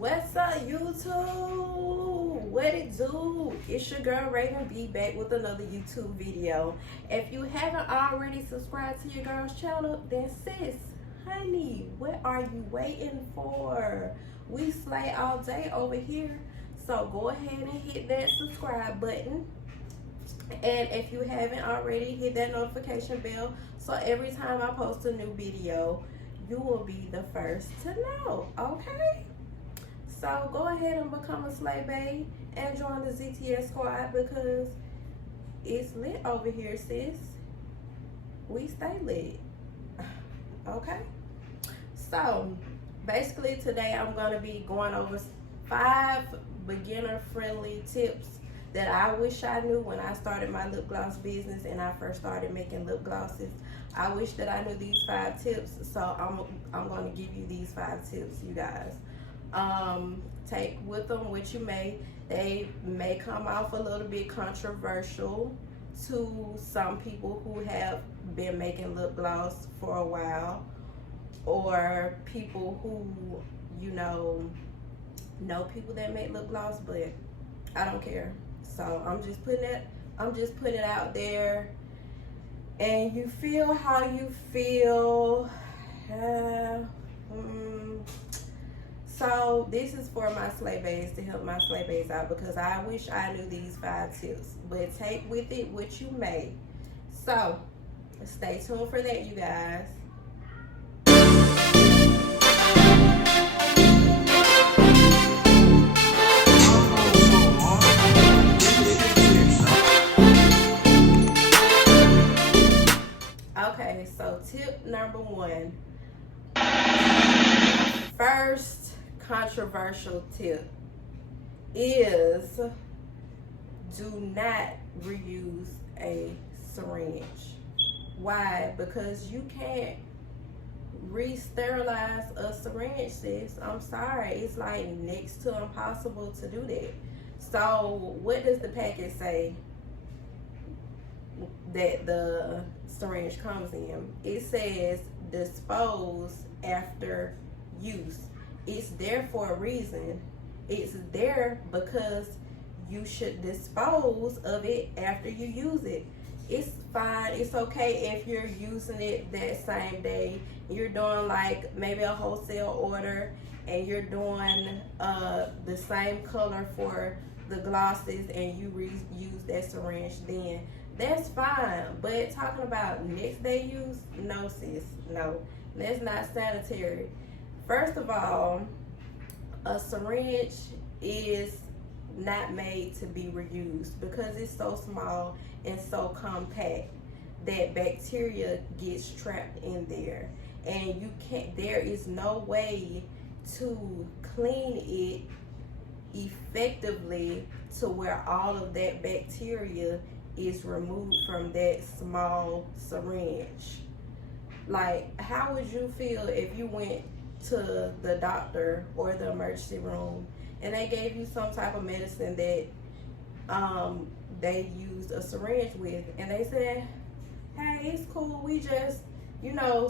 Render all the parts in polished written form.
What's up, YouTube? What it do? It's your girl Raven B back with another YouTube video. If you haven't already subscribed to your girl's channel, then sis, honey, what are you waiting for? We slay all day over here. So go ahead and hit that subscribe button. And if you haven't already, hit that notification bell so every time I post a new video, you will be the first to know, okay? So go ahead and become a slay bae and join the ZTS squad because it's lit over here, sis. We stay lit, okay? So basically today I'm gonna be going over 5 beginner-friendly tips that I wish I knew when I started my lip gloss business and I first started making lip glosses. I wish that I knew these 5 tips, so I'm going to give you these 5 tips, you guys. Take with them what you may. They may come off a little bit controversial to some people who have been making lip gloss for a while, or people who, you know people that make lip gloss, but I don't care. So I'm just putting it out there, and you feel how you feel. So this is for my slay baes, to help my slay baes out, because I wish I knew these 5 tips, but take with it what you may. So stay tuned for that, you guys. Okay, so tip number 1. First controversial tip is do not reuse a syringe. Why? Because you can't re-sterilize a syringe, sis. I'm sorry, it's like next to impossible to do that. So what does the package say that the syringe comes in? It says dispose after use. It's there for a reason. It's there because you should dispose of it after you use it. It's fine, it's okay if you're using it that same day. You're doing like maybe a wholesale order and you're doing the same color for the glosses and you reuse that syringe then. That's fine, but talking about next day use, no sis, no. That's not sanitary. First of all, a syringe is not made to be reused because it's so small and so compact that bacteria gets trapped in there, and there is no way to clean it effectively to where all of that bacteria is removed from that small syringe. Like, how would you feel if you went to the doctor or the emergency room and they gave you some type of medicine that they used a syringe with, and they said, hey, it's cool, we just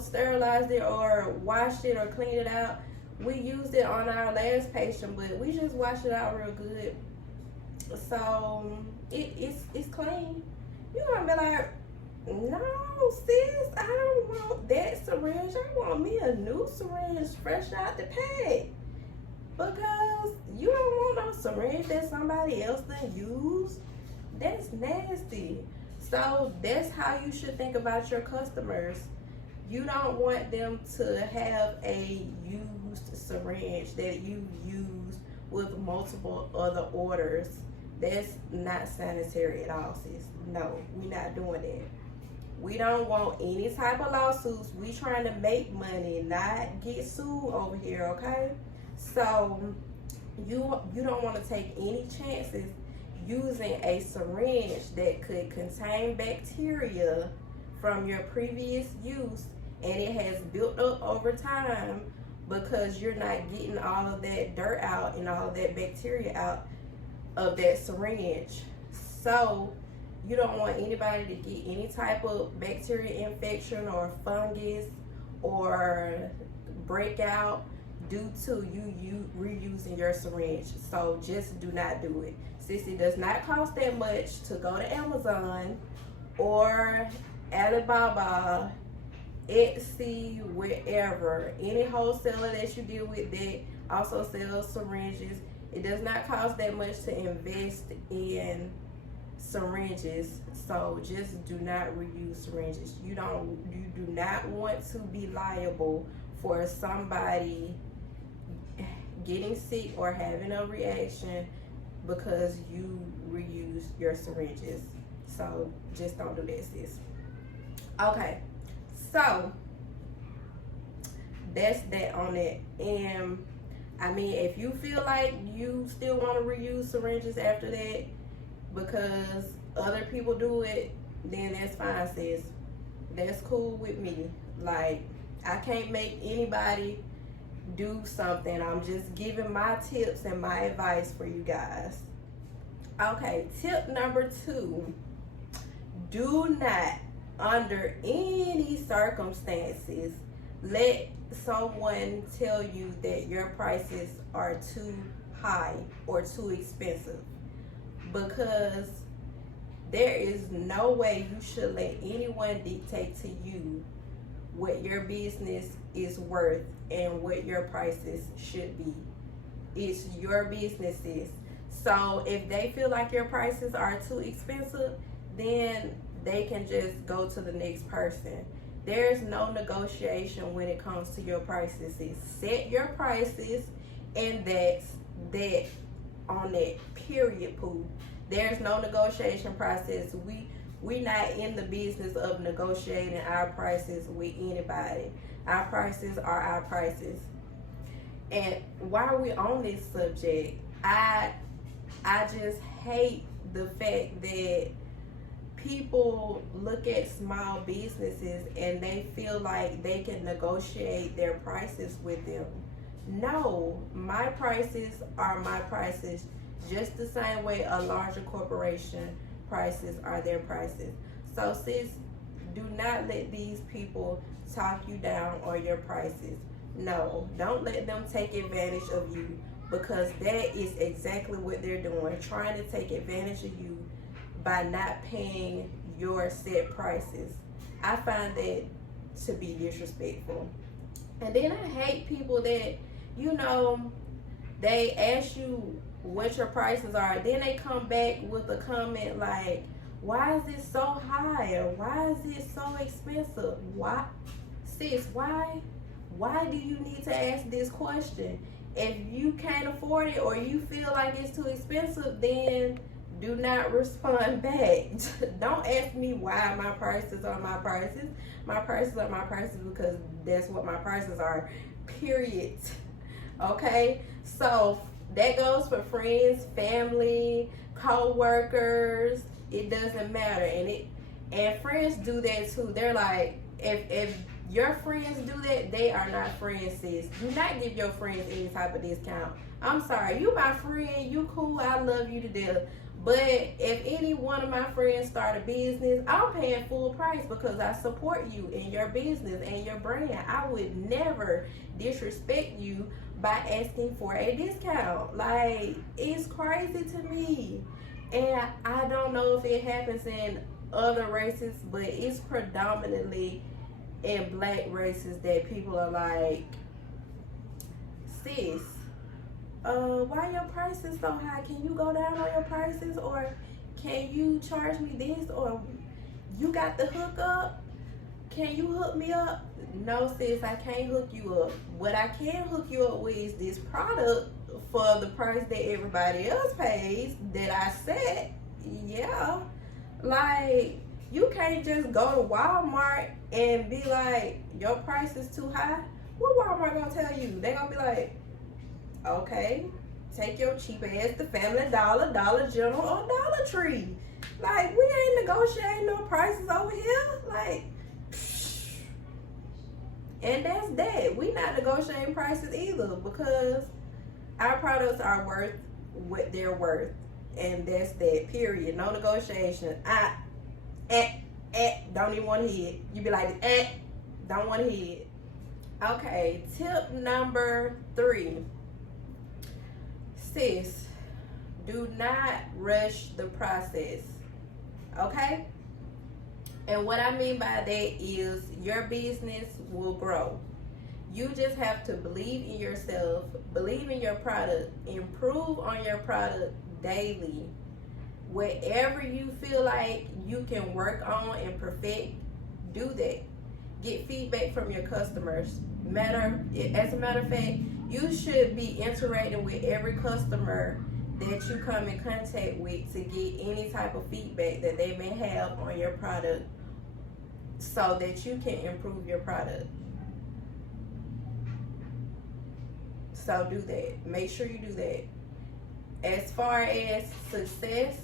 sterilized it or washed it or cleaned it out, we used it on our last patient, but we just washed it out real good, so it's clean. You're gonna be like, no sis, I don't want that syringe. I want me a new syringe fresh out the pack, because you don't want no syringe that somebody else done used. That's nasty. So that's how you should think about your customers. You don't want them to have a used syringe that you use with multiple other orders. That's not sanitary at all, sis. No, we're not doing that. We don't want any type of lawsuits. We trying to make money, not get sued over here, okay? So you don't want to take any chances using a syringe that could contain bacteria from your previous use, and it has built up over time because you're not getting all of that dirt out and all of that bacteria out of that syringe. So you don't want anybody to get any type of bacteria infection or fungus or breakout due to you reusing your syringe. So just do not do it. Since it does not cost that much to go to Amazon or Alibaba, Etsy, wherever, any wholesaler that you deal with that also sells syringes, it does not cost that much to invest in syringes. So just do not reuse syringes. You do not want to be liable for somebody getting sick or having a reaction because you reuse your syringes. So just don't do that, sis. Okay, so that's that on it. And I mean, if you feel like you still want to reuse syringes after that because other people do it, then that's fine, sis. That's cool with me. Like, I can't make anybody do something. I'm just giving my tips and my advice for you guys. Okay, tip number 2. Do not, under any circumstances, let someone tell you that your prices are too high or too expensive, because there is no way you should let anyone dictate to you what your business is worth and what your prices should be. It's your businesses. So if they feel like your prices are too expensive, then they can just go to the next person. There's no negotiation when it comes to your prices. It's set your prices, and that's that on that, period, poo. There's no negotiation process. We not in the business of negotiating our prices with anybody. Our prices are our prices. And while we're on this subject, I just hate the fact that people look at small businesses and they feel like they can negotiate their prices with them. No, my prices are my prices, just the same way a larger corporation prices are their prices. So sis, do not let these people talk you down on your prices. No, don't let them take advantage of you, because that is exactly what they're doing, trying to take advantage of you by not paying your set prices. I find that to be disrespectful. And then I hate people that, you know, they ask you what your prices are, then they come back with a comment like, why is it so high, or why is it so expensive? Why, sis, why do you need to ask this question? If you can't afford it or you feel like it's too expensive, then do not respond back. Don't ask me why my prices are my prices. My prices are my prices because that's what my prices are, period. Okay, so that goes for friends, family, co-workers. It doesn't matter. And friends do that too. They're like, if your friends do that, they are not friends, sis. Do not give your friends any type of discount. I'm sorry, you my friend, you cool, I love you to death. But if any one of my friends start a business, I'm paying full price because I support you in your business and your brand. I would never disrespect you by asking for a discount. Like, it's crazy to me. And I don't know if it happens in other races, but it's predominantly in black races that people are like, sis, why your prices so high? Can you go down on your prices? Or can you charge me this? Or you got the hookup? Can you hook me up? No, sis, I can't hook you up. What I can hook you up with is this product for the price that everybody else pays that I set. Yeah. Like, you can't just go to Walmart and be like, your price is too high. What Walmart gonna tell you? They gonna be like, okay, take your cheap ass to Family Dollar, Dollar General, or Dollar Tree. Like, we ain't negotiating no prices over here. Like, and that's that. We not negotiating prices either, because our products are worth what they're worth. And that's that, period. No negotiation. Don't even want to hear it. You be like, don't want to hear it. Okay, tip number 3. Sis, do not rush the process. Okay? And what I mean by that is your business will grow. You just have to believe in yourself, believe in your product, improve on your product daily. Whatever you feel like you can work on and perfect, do that. Get feedback from your customers. As a matter of fact, you should be interacting with every customer that you come in contact with to get any type of feedback that they may have on your product so that you can improve your product. So do that. Make sure you do that. As far as success,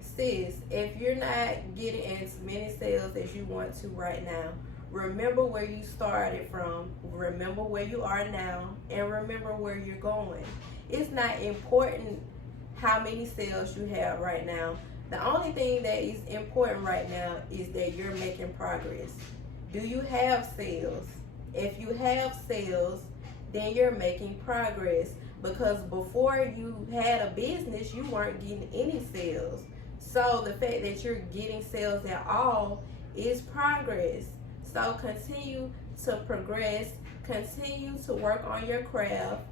sis, if you're not getting as many sales as you want to right now, remember where you started from, remember where you are now, and remember where you're going. It's not important how many sales you have right now. The only thing that is important right now is that you're making progress. Do you have sales? If you have sales, then you're making progress, because before you had a business, you weren't getting any sales. So the fact that you're getting sales at all is progress. So continue to progress, continue to work on your craft,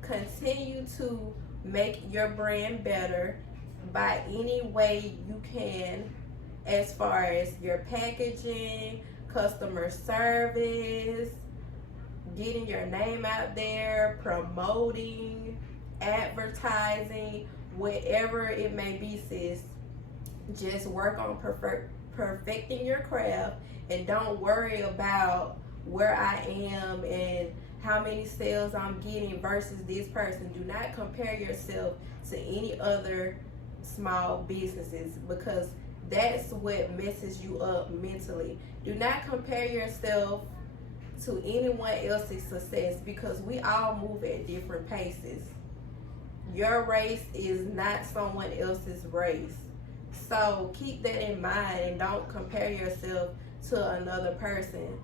continue to make your brand better by any way you can, as far as your packaging, customer service, getting your name out there, promoting, advertising, whatever it may be, sis. Just work on perfecting your craft, and don't worry about where I am and how many sales I'm getting versus this person. Do not compare yourself to any other small businesses, because that's what messes you up mentally. Do not compare yourself to anyone else's success, because we all move at different paces. Your race is not someone else's race. So keep that in mind and don't compare yourself to another person.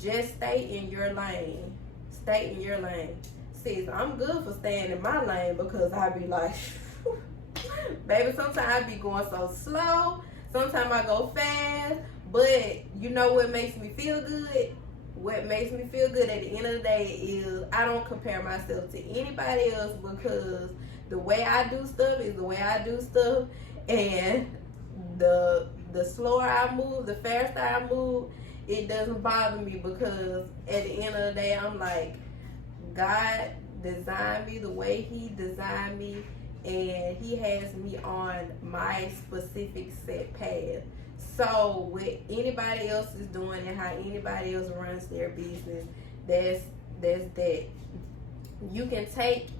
Just stay in your lane. Stay in your lane. See, I'm good for staying in my lane, because I be like, baby, sometimes I be going so slow. Sometimes I go fast. But you know what makes me feel good? What makes me feel good at the end of the day is I don't compare myself to anybody else, because the way I do stuff is the way I do stuff. And the slower I move, the faster I move, it doesn't bother me, because at the end of the day, I'm like, God designed me the way He designed me, and He has me on my specific set path. So what anybody else is doing and how anybody else runs their business, that's that. You can take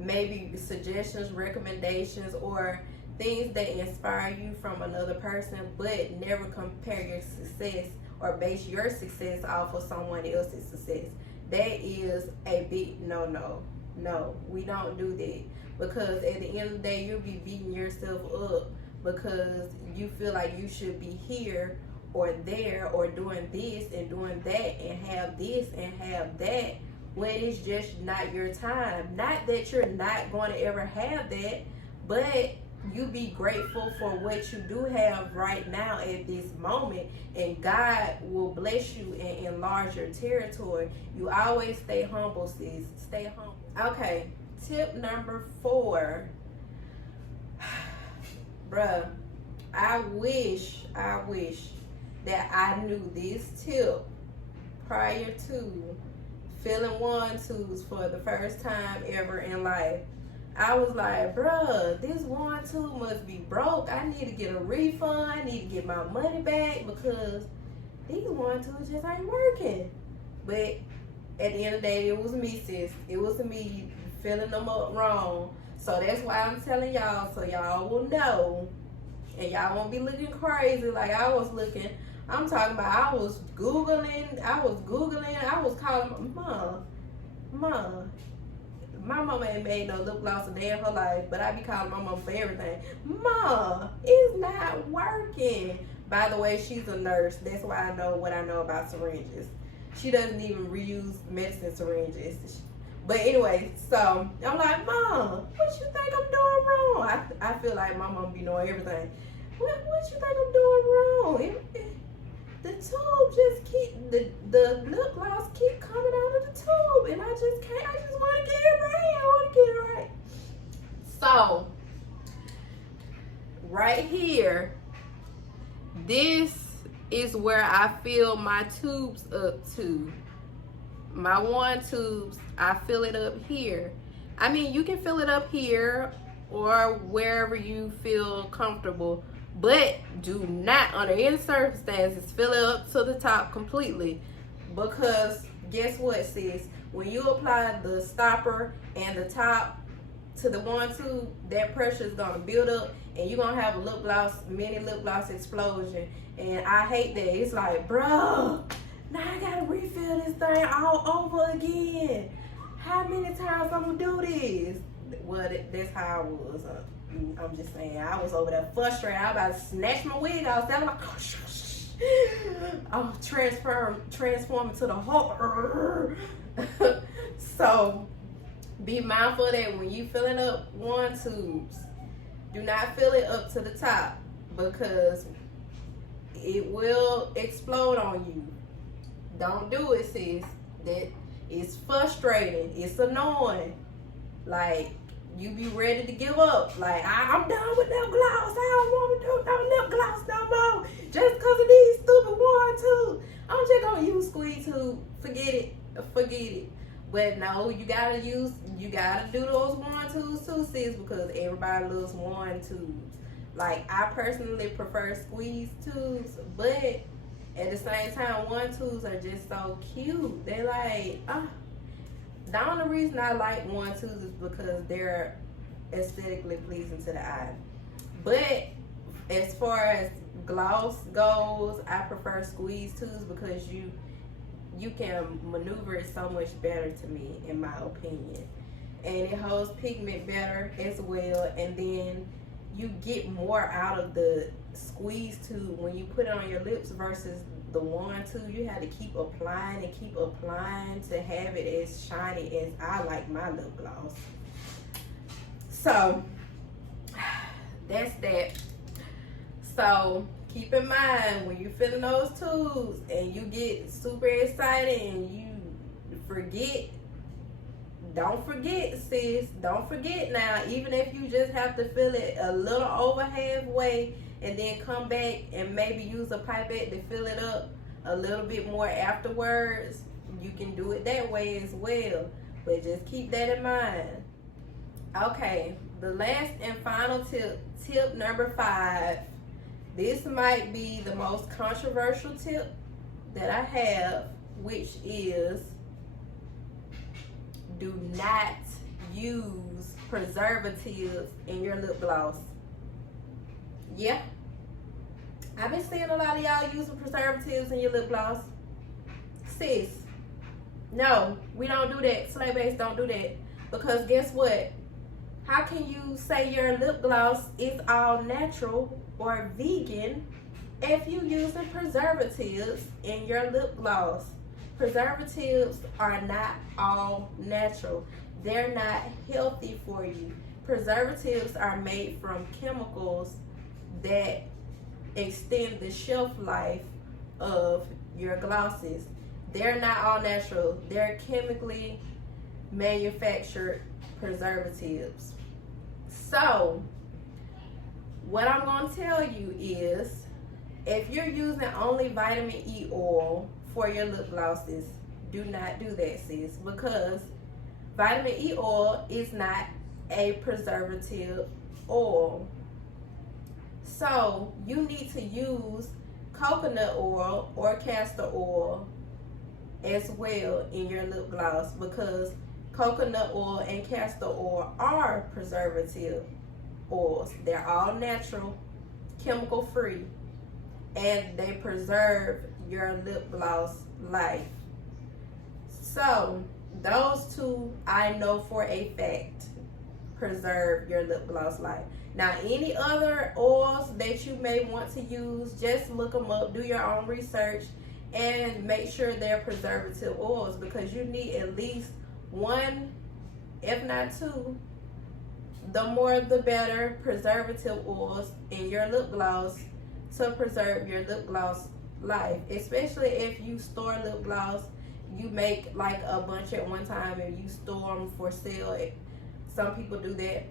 maybe suggestions, recommendations, or things that inspire you from another person, but never compare your success or base your success off of someone else's success. That is a big no. No, we don't do that, because at the end of the day, you'll be beating yourself up because you feel like you should be here or there or doing this and doing that and have this and have that, when it's just not your time. Not that you're not going to ever have that, but you be grateful for what you do have right now at this moment, and God will bless you and enlarge your territory. You always stay humble, sis. Stay humble. Okay, tip number 4. Bruh, I wish that I knew this tip prior to feeling 1-2s for the first time ever in life. I was like, bruh, this 1-2 must be broke. I need to get a refund. I need to get my money back, because these 1-2s just ain't working. But at the end of the day, it was me, sis. It was me filling them up wrong. So that's why I'm telling y'all, so y'all will know. And y'all won't be looking crazy like I was looking. I'm talking about I was Googling, I was calling Mom. My mama ain't made no lip gloss a day in her life, but I be calling my mom for everything. Mom, it's not working. By the way, she's a nurse. That's why I know what I know about syringes. She doesn't even reuse medicine syringes. But anyway, so I'm like, Mom, what you think I'm doing wrong? I feel like my mom be knowing everything. What you think I'm doing wrong? The tube just keep, the lip gloss keep coming out of the tube, and I just can't. I just want to get it right. I want to get it right. So right here, this is where I fill my tubes up to. My wand tubes, I fill it up here. I mean, you can fill it up here or wherever you feel comfortable, but do not, under any circumstances, fill it up to the top completely, because guess what, sis? When you apply the stopper and the top to the wand tube, that pressure is gonna build up, and you're gonna have a lip gloss, mini lip gloss explosion. And I hate that. It's like, bro, now I gotta refill this thing all over again. How many times I'm gonna do this? Well, that's how I was. I'm just saying, I was over there frustrated. I was about to snatch my wig off. I was like, I'm transforming to the Hulk. So be mindful of that when you filling up wand tubes. Do not fill it up to the top, because it will explode on you. Don't do it, sis. That is frustrating. It's annoying. Like, you be ready to give up. Like, I'm done with lip gloss. I don't want to do no lip gloss no more. Just because of these stupid wand tubes. I'm just gonna use squeeze tube. Forget it. But no, you gotta do those wand tubes too, sis, because everybody loves wand tubes. Like, I personally prefer squeeze tubes, but at the same time, wand tubes are just so cute. They're like, the only reason I like wand tubes is because they're aesthetically pleasing to the eye. But as far as gloss goes, I prefer squeeze tubes because you can maneuver it so much better, to me, in my opinion. And it holds pigment better as well, and then you get more out of the squeeze tube when you put it on your lips versus the wand tube. You have to keep applying to have it as shiny as I like my lip gloss. So that's that. So keep in mind, when you're filling those tubes and you get super excited and you forget, don't forget, sis. Don't forget now. Even if you just have to fill it a little over halfway and then come back and maybe use a pipette to fill it up a little bit more afterwards, you can do it that way as well. But just keep that in mind. Okay, the last and final tip number 5. This might be the most controversial tip that I have, which is, do not use preservatives in your lip gloss. Yeah, I've been seeing a lot of y'all using preservatives in your lip gloss. Sis, no, we don't do that. Slay-Base don't do that. Because guess what? How can you say your lip gloss is all natural or vegan if you using preservatives in your lip gloss? Preservatives are not all natural. They're not healthy for you. Preservatives are made from chemicals that extend the shelf life of your glosses. They're not all natural. They're chemically manufactured preservatives. So what I'm going to tell you is, if you're using only vitamin E oil for your lip glosses, do not do that, sis, because vitamin E oil is not a preservative oil. So you need to use coconut oil or castor oil as well in your lip gloss, because coconut oil and castor oil are preservative oils. They're all natural, chemical free, and they preserve your lip gloss life. So those two, I know for a fact, preserve your lip gloss life. Now, any other oils that you may want to use, just look them up, do your own research, And make sure they're preservative oils, because you need at least one, if not two, the more the better, preservative oils in your lip gloss to preserve your lip gloss life. Especially if you store lip gloss, you make like a bunch at one time and you store them for sale. Some people do that.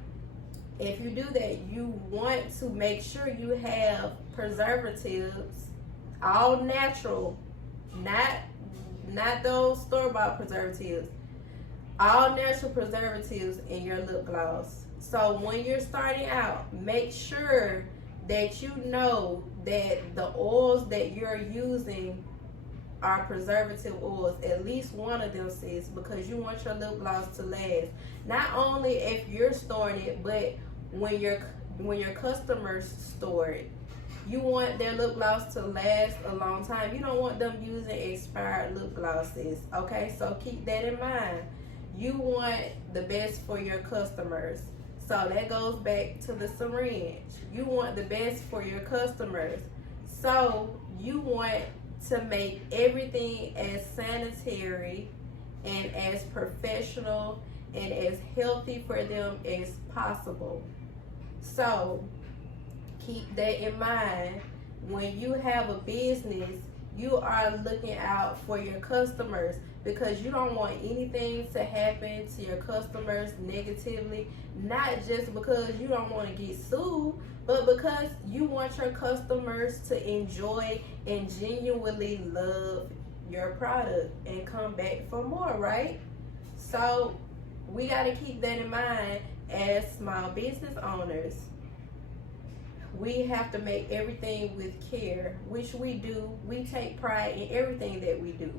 If you do that, you want to make sure you have preservatives, all natural, not those store-bought preservatives, all natural preservatives in your lip gloss. So when you're starting out, make sure that you know that the oils that you're using are preservative oils, at least one of them, sis, because you want your lip gloss to last. Not only if you're storing it, but when your customers store it. You want their lip gloss to last a long time. You don't want them using expired lip glosses, okay? So keep that in mind. You want the best for your customers. So that goes back to the syringe. You want the best for your customers. So you want to make everything as sanitary and as professional and as healthy for them as possible. So keep that in mind. When you have a business, you are looking out for your customers, because you don't want anything to happen to your customers negatively, not just because you don't want to get sued, but because you want your customers to enjoy and genuinely love your product and come back for more, right? So we got to keep that in mind as small business owners. We have to make everything with care, which we do. We take pride in everything that we do.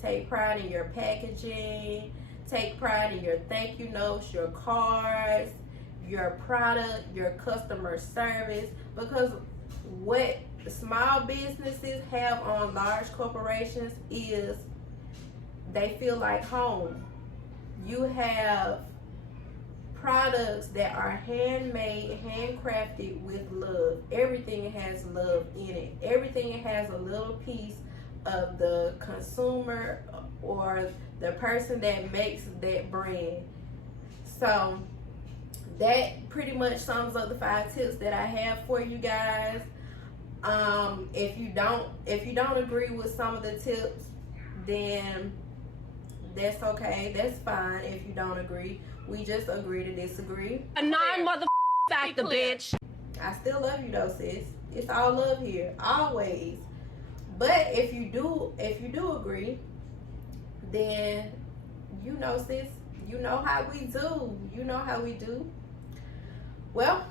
Take pride in your packaging, take pride in your thank you notes, your cards, your product, your customer service, because what small businesses have on large corporations is they feel like home. You have products that are handmade, handcrafted with love. Everything has love in it. Everything has a little piece of the consumer or the person that makes that brand. So that pretty much sums up the 5 tips that I have for you guys. If you don't agree with some of the tips, then that's okay. That's fine if you don't agree. We just agree to disagree. A non-mother factor, bitch. I still love you though, sis. It's all love here, always. But if you do agree, then you know, sis, you know how we do. You know how we do. Well,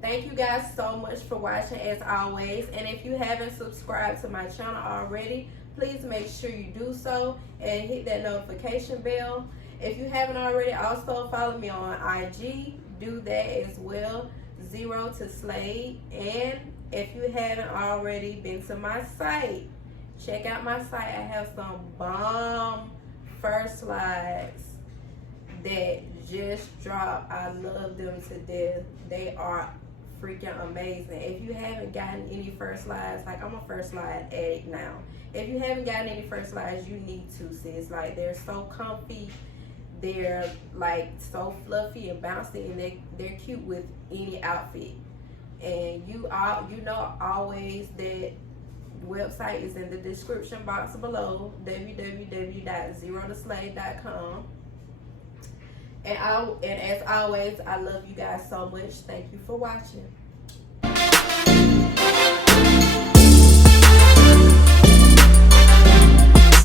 thank you guys so much for watching as always. And if you haven't subscribed to my channel already, please make sure you do so and hit that notification bell. If you haven't already, also follow me on IG. Do that as well, B.Slayed. And if you haven't already been to my site, check out my site. I have some bomb first slides that just dropped. I love them to death. They are freaking amazing. If you haven't gotten any first slides, like I'm a first slide addict now. If you haven't gotten any first slides, you need to, sis. Like, they're so comfy. They're like so fluffy and bouncy, and they're cute with any outfit. And you know always that website is in the description box below, www.0toslayed.com. And as always, I love you guys so much. Thank you for watching.